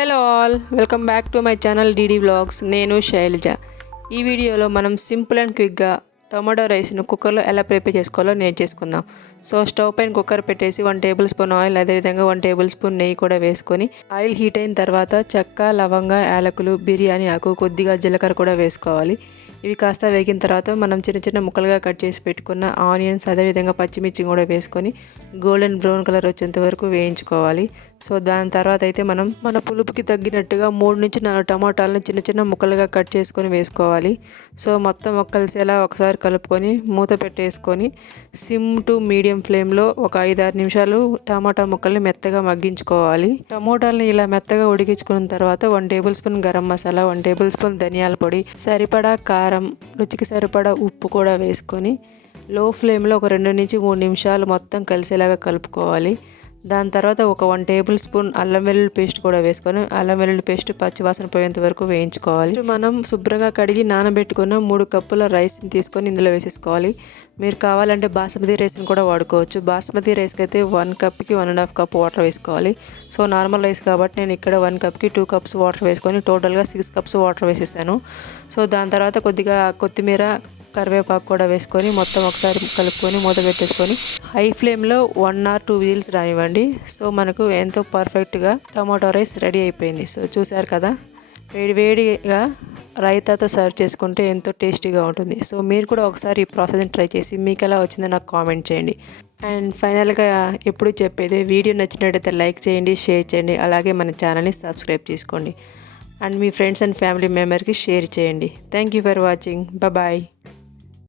Hello all welcome back to my channel DD vlogs నేను శైలజ. ఈ వీడియోలో మనం సింపుల్ అండ్ క్విక్గా టొమాటో రైస్ను కుక్కర్లో ఎలా ప్రిపేర్ చేసుకోవాలో నేర్చేసుకుందాం సో స్టవ్ పైన కుక్కర్ పెట్టేసి వన్ టేబుల్ స్పూన్ ఆయిల్ అదేవిధంగా వన్ టేబుల్ స్పూన్ నెయ్యి కూడా వేసుకొని ఆయిల్ హీట్ అయిన తర్వాత చెక్క లవంగ యాలకులు బిర్యానీ ఆకు కొద్దిగా జీలకర్ర కూడా వేసుకోవాలి. ఇవి కాస్త వేగిన తర్వాత మనం చిన్న చిన్న ముక్కలుగా కట్ చేసి పెట్టుకున్న ఆనియన్స్ అదేవిధంగా పచ్చిమిర్చి కూడా వేసుకొని గోల్డెన్ బ్రౌన్ కలర్ వచ్చేంత వరకు వేయించుకోవాలి. సో దాని తర్వాత అయితే మనం మన పులుపుకి తగ్గినట్టుగా మూడు నుంచి నాలుగు టమాటాలను చిన్న చిన్న ముక్కలుగా కట్ చేసుకొని వేసుకోవాలి. సో మొత్తం కలిసేలా ఒకసారి కలుపుకొని మూత పెట్టేసుకొని సిమ్ టు మీడియం ఫ్లేమ్లో ఒక ఐదు ఆరు నిమిషాలు టమాటా ముక్కల్ని మెత్తగా మగ్గించుకోవాలి. టమోటాలని ఇలా మెత్తగా ఉడికించుకున్న తర్వాత one tablespoon garam masala one tablespoon ధనియాల పొడి సరిపడా కారం రుచికి సరిపడా ఉప్పు కూడా వేసుకొని లో ఫ్లేమ్లో ఒక రెండు నుంచి మూడు నిమిషాలు మొత్తం కలిసేలాగా కలుపుకోవాలి. దాని తర్వాత ఒక వన్ టేబుల్ స్పూన్ అల్లం వెల్లుల్లి పేస్ట్ కూడా వేసుకొని అల్లం వెల్లుల్లి పేస్ట్ పచ్చివాసన పోయేంత వరకు వేయించుకోవాలి. మనం శుభ్రంగా కడిగి నానబెట్టుకున్న మూడు కప్పుల రైస్ని తీసుకొని ఇందులో వేసేసుకోవాలి. మీరు కావాలంటే బాస్మతి రైస్ని కూడా వాడుకోవచ్చు. బాస్మతి రైస్కి అయితే one కప్కి one and half cup water వేసుకోవాలి. సో నార్మల్ రైస్ కాబట్టి నేను ఇక్కడ వన్ కప్కి టూ కప్స్ వాటర్ వేసుకొని టోటల్గా సిక్స్ కప్స్ వాటర్ వేసేసాను. సో దాని తర్వాత కొద్దిగా కొత్తిమీర కరివేపాకు కూడా వేసుకొని మొత్తం ఒకసారి కలుపుకొని మూత పెట్టేసుకొని హై ఫ్లేమ్లో వన్ ఆర్ టూ విజిల్స్ రానివ్వండి. సో మనకు ఎంతో పర్ఫెక్ట్గా టమాటో రైస్ రెడీ అయిపోయింది. సో చూసారు కదా వేడి వేడిగా రైతాతో సర్వ్ చేసుకుంటే ఎంతో టేస్టీగా ఉంటుంది. సో మీరు కూడా ఒకసారి ఈ ప్రాసెస్ని ట్రై చేసి మీకు ఎలా వచ్చిందో నాకు కామెంట్ చేయండి. అండ్ ఫైనల్గా ఎప్పుడు చెప్పేది వీడియో నచ్చినట్టయితే లైక్ చేయండి షేర్ చేయండి అలాగే మన ఛానల్ని సబ్స్క్రైబ్ చేసుకోండి. అండ్ మీ ఫ్రెండ్స్ అండ్ ఫ్యామిలీ మెంబర్కి షేర్ చేయండి. Thank you for watching. Bye.